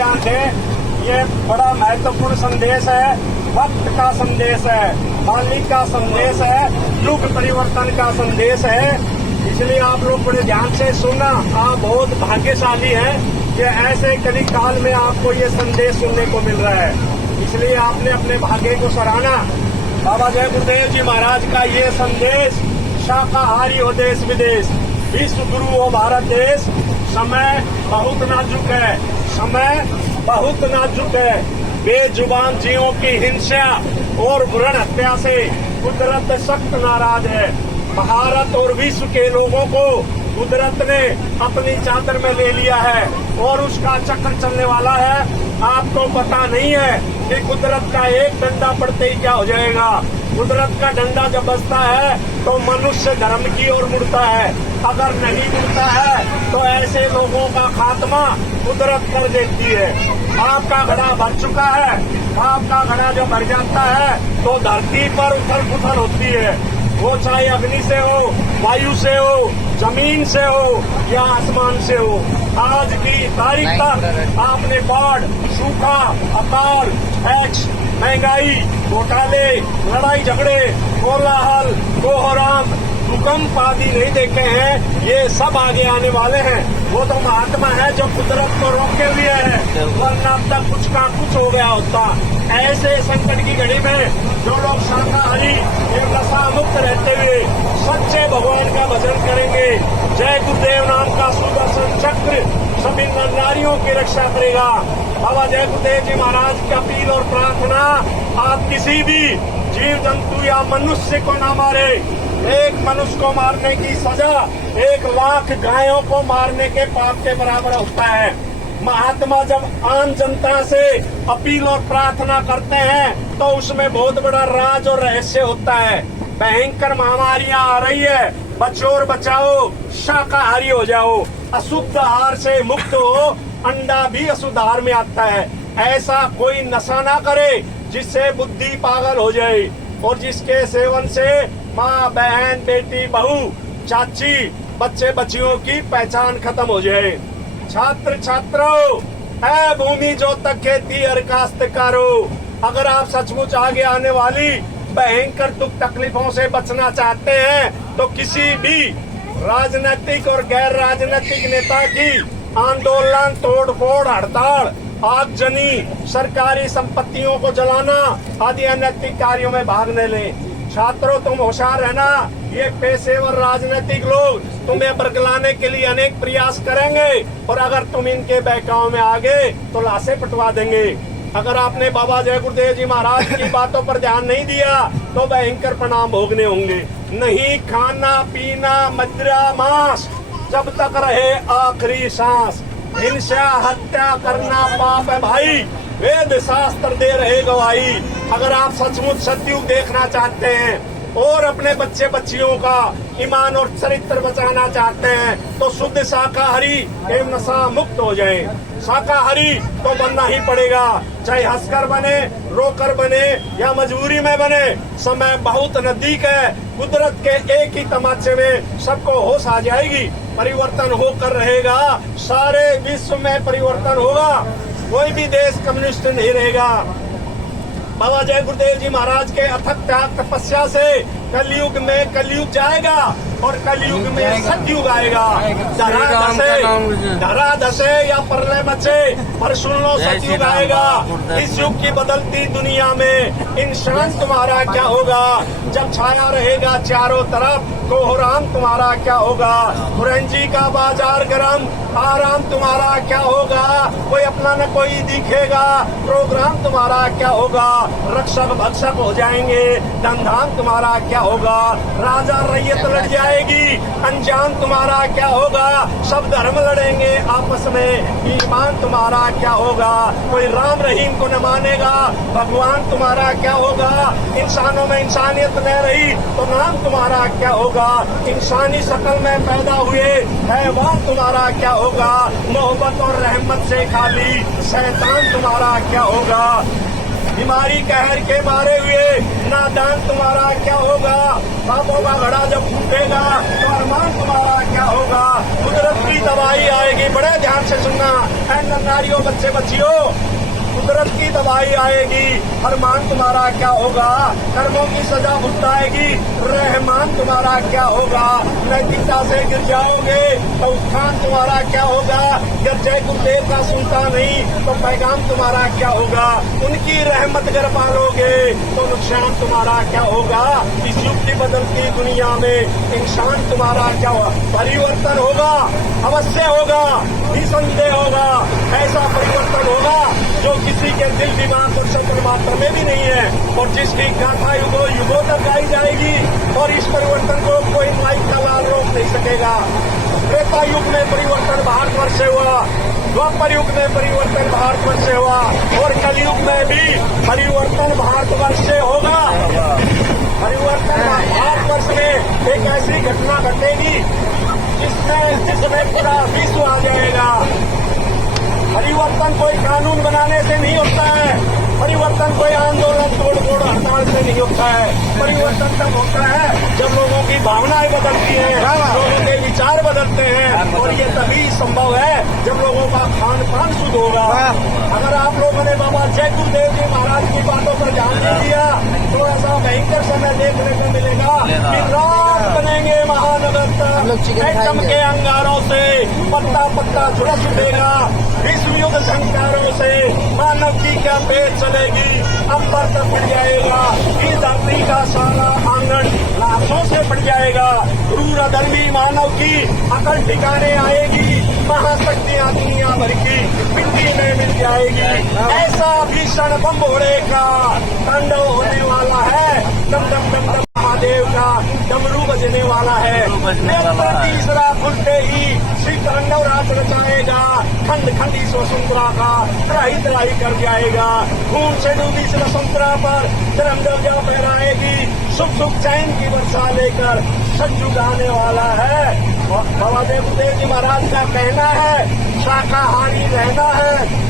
ध्यान दें, ये बड़ा महत्वपूर्ण संदेश है, वक्त का संदेश है, मालिक का संदेश है, युग परिवर्तन का संदेश है। इसलिए आप लोग बड़े ध्यान से सुनना। आप बहुत भाग्यशाली हैं कि ऐसे कली काल में आपको ये संदेश सुनने को मिल रहा है, इसलिए आपने अपने भाग्य को सराहना। बाबा जय गुरुदेव जी महाराज का ये संदेश, शाकाहारी हो देश विदेश, विश्व गुरु हो भारत देश। समय बहुत नाजुक है, समय बहुत नाजुक है। बेजुबान जीवों की हिंसा और भ्रूण हत्या से कुदरत सख्त नाराज है। भारत और विश्व के लोगों को कुदरत ने अपनी चादर में ले लिया है और उसका चक्र चलने वाला है। आपको पता नहीं है कि कुदरत का एक डंडा पड़ते ही क्या हो जाएगा। कुदरत का डंडा जब बजता है तो मनुष्य धर्म की ओर मुड़ता है, अगर नहीं मुड़ता है तो ऐसे लोगों का खात्मा कुदरत कर देती है। आपका घड़ा भर चुका है, आपका घड़ा जब भर जाता है तो धरती पर उथल पुथल होती है, वो चाहे अग्नि से हो, वायु से हो, जमीन से हो या आसमान से हो। आज की तारीख तक आपने बाढ़, सूखा, अकाल, टैक्स, महंगाई, घोटाले, लड़ाई झगड़े, कोलाहल, कोहराम, भूकंप आदि नहीं देखे हैं। ये सब आगे आने वाले हैं। वो तो महात्मा है जो कुदरत को रोके हुए है, वरना अब तक कुछ का कुछ हो गया होता। ऐसे संकट की घड़ी में जो लोग शाकाहारी एवं नशा मुक्त रहते हुए सच्चे भगवान का भजन करेंगे, जय गुरुदेव नाम का सुदर्शन चक्र सभी नर नारियों की रक्षा करेगा। बाबा जय गुरुदेव जी महाराज की अपील और प्रार्थना, आप किसी भी जीव जंतु या मनुष्य को ना मारे। एक मनुष्य को मारने की सजा 1 लाख गायों को मारने के पाप के बराबर होता है। महात्मा जब आम जनता से अपील और प्रार्थना करते हैं तो उसमें बहुत बड़ा राज और रहस्य होता है। भयंकर महामारियां आ रही है, बचो और बचाओ, शाकाहारी हो जाओ, अशुद्ध आहार से मुक्त हो। अंडा भी अशुद्ध आहार में आता है। ऐसा कोई नशा ना करे जिससे बुद्धि पागल हो जाए और जिसके सेवन से माँ, बहन, बेटी, बहू, चाची, बच्चे बच्चियों की पहचान खत्म हो जाए। छात्र छात्रों, है भूमि जो तक खेती और काश्तकारो, अगर आप सचमुच आगे आने वाली भयंकर दुख तकलीफों से बचना चाहते हैं तो किसी भी राजनीतिक और गैर राजनीतिक नेता की आंदोलन, तोड़फोड़, हड़ताल, आगजनी, सरकारी संपत्तियों को जलाना आदि अनैतिक कार्यों में भाग न लें। छात्रों, तुम होशियार रहना। ये पेशेवर राजनीतिक लोग तुम्हें बरगलाने के लिए अनेक प्रयास करेंगे और अगर तुम इनके बहकाव में आ गए तो लाशें पटवा देंगे। अगर आपने बाबा जय गुरुदेव जी महाराज की बातों पर ध्यान नहीं दिया तो भयंकर परिणाम भोगने होंगे। नहीं खाना पीना मदिरा मांस जब तक रहे आखिरी सांस। हिंसा हत्या करना पाप है भाई, वेद शास्त्र दे रहे गवाही। अगर आप सचमुच सतयुग देखना चाहते हैं और अपने बच्चे बच्चियों का ईमान और चरित्र बचाना चाहते हैं तो शुद्ध शाकाहारी एवं नशा मुक्त हो जाए। शाकाहारी तो बनना ही पड़ेगा, चाहे हंसकर बने, रोकर बने या मजबूरी में बने। समय बहुत नजदीक है। कुदरत के एक ही तमाचे में सबको होश आ जाएगी, परिवर्तन होकर रहेगा। सारे विश्व में परिवर्तन होगा, कोई भी देश कम्युनिस्ट नहीं रहेगा। बाबा जय गुरुदेव जी महाराज के अथक त्याग तपस्या से कलयुग में कलयुग जाएगा और कलयुग में सतयुग आएगा। धरा धसे या प्रलय मचे पर सुन लो सतयुग आएगा। इस युग की बदलती दुनिया में इंसान तुम्हारा क्या होगा जब छाया रहेगा चारों तरफ। कोहराम तुम्हारा क्या होगा, फुरंजी का बाजार गरम, आराम तुम्हारा क्या होगा, कोई अपना न कोई दिखेगा। प्रोग्राम तुम्हारा क्या होगा, रक्षक भक्षक हो जाएंगे। धनधाम तुम्हारा क्या होगा, राजा रैयत लड़ जाएगी। अंजाम तुम्हारा क्या होगा, सब धर्म लड़ेंगे आपस में। ईमान तुम्हारा क्या होगा, कोई राम रहीम को न मानेगा। भगवान तुम्हारा क्या होगा, इंसानों में इंसानियत न रही तो नाम तुम्हारा क्या होगा। इंसानी शक्ल में पैदा हुए हैवान तुम्हारा क्या होगा। मोहब्बत और रहमत से खाली शैतान तुम्हारा क्या होगा। बीमारी कहर के मारे हुए नादान तुम्हारा क्या होगा। पापों का घड़ा जब फूटेगा तो अरमान तुम्हारा क्या होगा। कुदरत की दवाई आएगी, बड़े ध्यान से सुनना है नारियों बच्चे बच्चियों। कुदरत की दवाई आएगी, अरमान तुम्हारा क्या होगा। कर्मों की सजा भुगताएगी, रहमान तुम्हारा क्या होगा। नैतिकता से गिर जाओगे तो उत्थान तुम्हारा क्या होगा। जब जय गुरुदेव का सुनता नहीं तो पैगाम तुम्हारा क्या होगा। उनकी रहमत अगर पालोगे तो नुकसान तुम्हारा क्या होगा। इस युग की बदलती दुनिया में इंसान तुम्हारा क्या होगा। परिवर्तन होगा, अवश्य होगा, निसंदेह होगा। ऐसा परिवर्तन होगा जो किसी के दिल दिमाग और शब्द मात्र में भी नहीं है और जिसकी गाथा युगों तक गाई जाएगी। और इस परिवर्तन को कोई माइक का लाल रोक नहीं सकेगा। त्रेता युग में परिवर्तन भारतवर्ष से हुआ, द्वापर युग में परिवर्तन भारतवर्ष से हुआ और कलयुग में भी परिवर्तन भारतवर्ष से होगा। परिवर्तन भारतवर्ष में एक ऐसी घटना घटेगी जिसमें पूरा विश्व आ जाएगा। परिवर्तन कोई कानून बनाने से नहीं होता है, परिवर्तन कोई आंदोलन तोड़ हड़ताल से नहीं होता है। परिवर्तन तब होता है जब लोगों की भावनाएं बदलती हैं, लोगों के विचार बदलते हैं और ये तभी संभव है जब लोगों का खान पान शुद्ध होगा। अगर आप लोगों ने बाबा जय गुरुदेव जी महाराज की बातों पर ध्यान दे दिया तो ऐसा भयंकर समय देखने को मिलेगा कि रात बनेंगे महानगर के अंगारों से पत्ता पत्ता झुलस उठेगा। विश्व युद्ध संस्कारों से मानव की क्या पेट चलेगी, अंबर तक बढ़ जाएगा। इस धरती का सारा आंगन लाशों से बढ़ जाएगा। क्रूर अधर्मी मानव की अकल ठिकाने आएगी। महाशक्तियां दुनिया भर की मिट्टी में मिल जाएगी। ऐसा भीषण बम्बोड़े का तांडव होने वाला है। दम दम दम दम महादेव का डमरू बजने वाला है। तीसरा खुलते ही श्री तांडव रात रचाएगा। खंड खंडी स्वतंत्रता का त्राही त्राही कर जाएगा। खून से डूबी इस वसुंधरा पर चरम ध्वजा फहराएगी। सुख सुख चैन की वर्षा लेकर सज्जू गाने वाला है। बाबा देव गुरुदेव जी महाराज का कहना है शाकाहारी रहना है।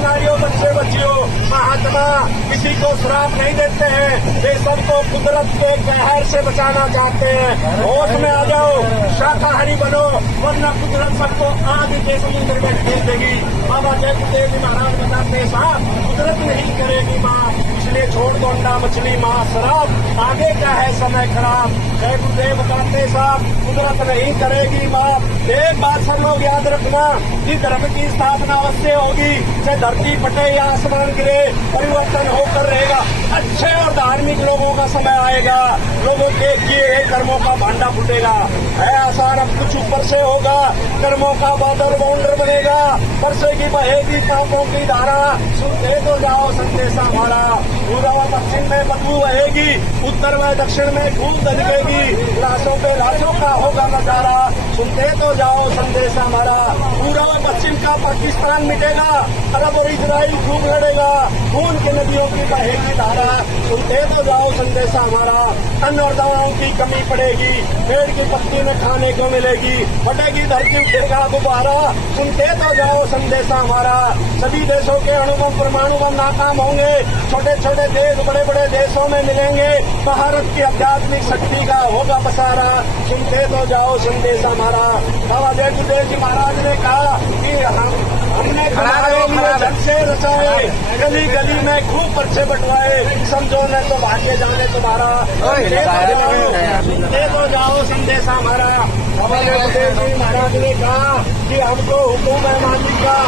नारियों बच्चे बच्चियों, महात्मा किसी को श्राप नहीं देते हैं, वे सबको कुदरत के कहर से बचाना चाहते हैं। होश में आ जाओ, शाकाहारी बनो वरना कुदरत सबको आग के समुद्र में ढकेल देगी। बाबा जय गुरुदेव जी महाराज बताते साहब कुदरत नहीं करेगी माँ, इसलिए छोड़ दो अंडा मछली माँ शराब, आगे का है समय खराब। जय गुरुदेव बताते साहब कुदरत नहीं करेगी माँ। एक बात सब लोग याद रखना कि धर्म की स्थापना अवश्य होगी, चाहे धरती फटे या आसमान गिरे, परिवर्तन होकर रहेगा। अच्छे और धार्मिक लोगों का समय आएगा, लोगों के किए गए कर्मों का भांडा फूटेगा। है आसार अब कुछ ऊपर से होगा, कर्मों का बादल बाउंडर बनेगा, बरसेगी बहेगी पापों की धारा। सुनते तो जाओ संदेशा हमारा। पूर्व व पश्चिम में बदबू बहेगी, उत्तर व दक्षिण में खून दलकेगी, लाशों पे लाशों का होगा नजारा। सुनते तो जाओ संदेशा हमारा। पूर्व व पश्चिम का पाकिस्तान मिटेगा, अरब और इजराइल खूब लड़ेगा, खून की नदियों की बहेगी धारा। सुनते तो जाओ संदेशा हमारा। अन्न और दवाओं की कमी पड़ेगी, पेड़ की पत्ती में खाने को मिलेगी, फटेगी धरती उठेगा गुब्बारा। सुनते तो जाओ संदेशा हमारा। सभी देशों के अणुबम परमाणु बम नाकाम होंगे, छोटे छोटे देश बड़े बड़े देशों में मिलेंगे, भारत की आध्यात्मिक शक्ति का होगा बसारा। सुनते तो जाओ संदेशा हमारा। बाबा जय गुरुदेव जी महाराज ने कहा कि हमने जग से रचाए, गली गली में खूब पर्चे बंटवाए, समझो न तो भाग्य जाने तुम्हारा। सुनते तो जाओ संदेशा हमारा। बाबा जय गुरुदेव जी महाराज ने कहा कि हमको हुक्म है मालिक का,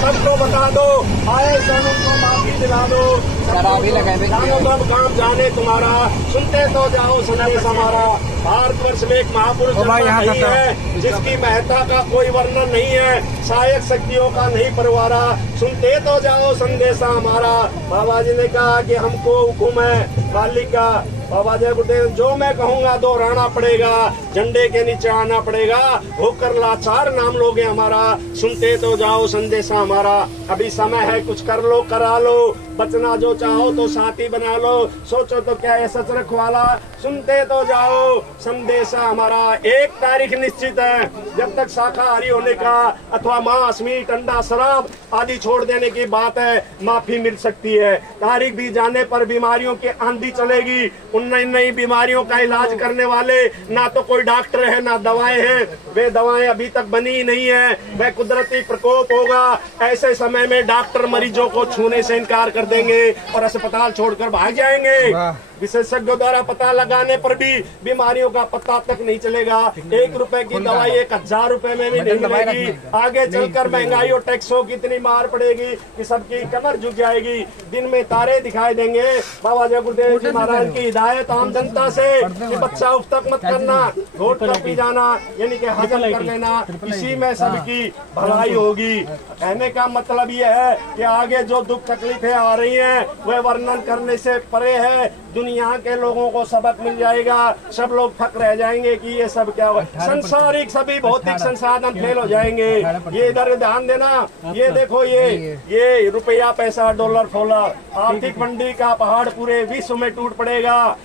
सबको बता दो, आए सनों को माफी दिला दो, सब काम जाने तुम्हारा। सुनते तो जाओ संदेश हमारा। भारतवर्ष में एक महापुरुष नहीं है जिसकी महत्ता का कोई वर्णन नहीं है, सहायक शक्तियों का नहीं परवारा। सुनते तो जाओ संदेशा हमारा। बाबा जी ने कहा कि हमको हुक्म है मालिक का, बाबा जय गुरुदेव, जो मैं कहूँगा दोहराना पड़ेगा, झंडे के नीचे आना पड़ेगा। होकर लाचार नाम लोगे हमारा, सुनते तो जाओ संदेशा हमारा। अभी समय है, कुछ कर लो करा लो, बचना जो चाहो तो साथी बना लो। सोचो तो क्या है सच रखवाला, सुनते तो जाओ संदेशा हमारा। एक तारीख निश्चित है, जब तक शाकाहारी होने का अथवा मांस मीट अंडा शराब आदि छोड़ देने की बात है, माफी मिल सकती है। तारीख भी जाने पर बीमारियों की आंधी चलेगी। उन नई नई बीमारियों का इलाज करने वाले ना तो कोई डॉक्टर है ना दवाएं हैं। वे दवाएं अभी तक बनी ही नहीं है। वह कुदरती प्रकोप होगा। ऐसे समय में डॉक्टर मरीजों को छूने से इनकार कर देंगे और अस्पताल छोड़कर भाग जाएंगे। विशेषज्ञों द्वारा पता लगाने पर भी बीमारियों का पता तक नहीं चलेगा। 1 रुपए की दवाई 1000 रुपए में भी नहीं मिलेगी। आगे चलकर महंगाई और टैक्सों की इतनी मार पड़ेगी कि सबकी कमर झुक जाएगी। दिन में तारे दिखाई देंगे। बाबा जय गुरुदेव जी महाराज की हिदायत आम जनता से कि बच्चा उफ तक मत करना, घोट कर पी जाना, यानी कि हजम कर लेना, इसी में सबकी भलाई होगी। कहने का मतलब ये है कि आगे जो दुख तकलीफें आ रही हैं वह वर्णन करने से परे है। दुनिया के लोगों को सबक मिल जाएगा। सब लोग थक रह जाएंगे कि ये सब क्या हुआ। संसारिक सभी भौतिक संसाधन फेल हो जाएंगे। ये इधर ध्यान देना। ये देखो, ये रुपया पैसा डॉलर फॉलर, आर्थिक मंदी का पहाड़ पूरे विश्व में टूट पड़ेगा।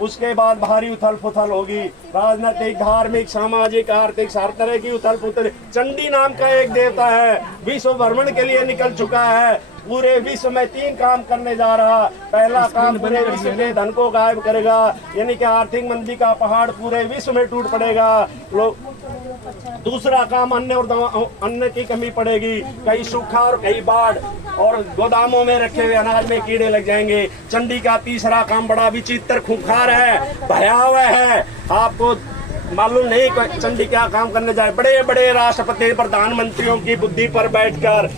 उसके बाद भारी उथल पुथल होगी, राजनीतिक धार्मिक सामाजिक आर्थिक हर तरह की उथल पुथल। चंडी नाम का एक देवता है, विश्व भ्रमण के लिए निकल चुका है। पूरे विश्व में 3 काम करने जा रहा। पहला काम पूरे विश्व के धन को गायब करेगा, यानी कि आर्थिक मंदी का पहाड़ पूरे विश्व में टूट पड़ेगा। दूसरा काम अन्न और अन्न की कमी पड़ेगी, कई सूखा और कई बाढ़, और गोदामों में रखे हुए अनाज में कीड़े लग जाएंगे। चंडी का तीसरा काम बड़ा विचित्र खूंखार है, भयावह है। आपको मालूम नहीं चंडी क्या काम करने जाए। बड़े बड़े राष्ट्रपति प्रधानमंत्रियों की बुद्धि पर बैठकर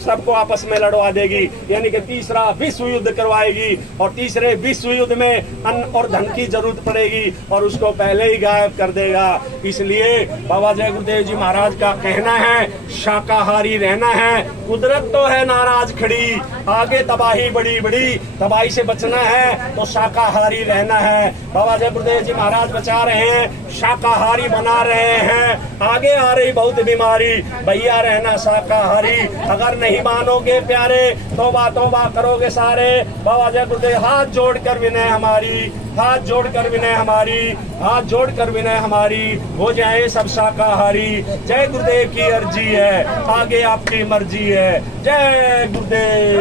सबको आपस में लड़वा देगी, यानी कि तीसरा विश्व युद्ध करवाएगी। और तीसरे विश्व युद्ध में अन्न और धन की जरूरत पड़ेगी और उसको पहले ही गायब कर देगा। इसलिए बाबा जय गुरुदेव जी महाराज का कहना है शाकाहारी रहना है। कुदरत तो है नाराज खड़ी, आगे तबाही बड़ी बड़ी, तबाही से बचना है तो शाकाहारी रहना है। बाबा जय गुरुदेव जी महाराज बचा रहे हैं, शाकाहारी बना रहे हैं। आगे आ रही बहुत बीमारी, भैया रहना शाकाहारी। अगर नहीं मानोगे प्यारे, तौबा तौबा करोगे सारे। बाबा जय गुरुदेव हाथ जोड़कर विनय हमारी, हाथ जोड़कर विनय हमारी, हाथ जोड़कर विनय हमारी, हो जाए सब शाकाहारी। जय गुरुदेव की अर्जी है, आगे आपकी मर्जी है। जय गुरुदेव।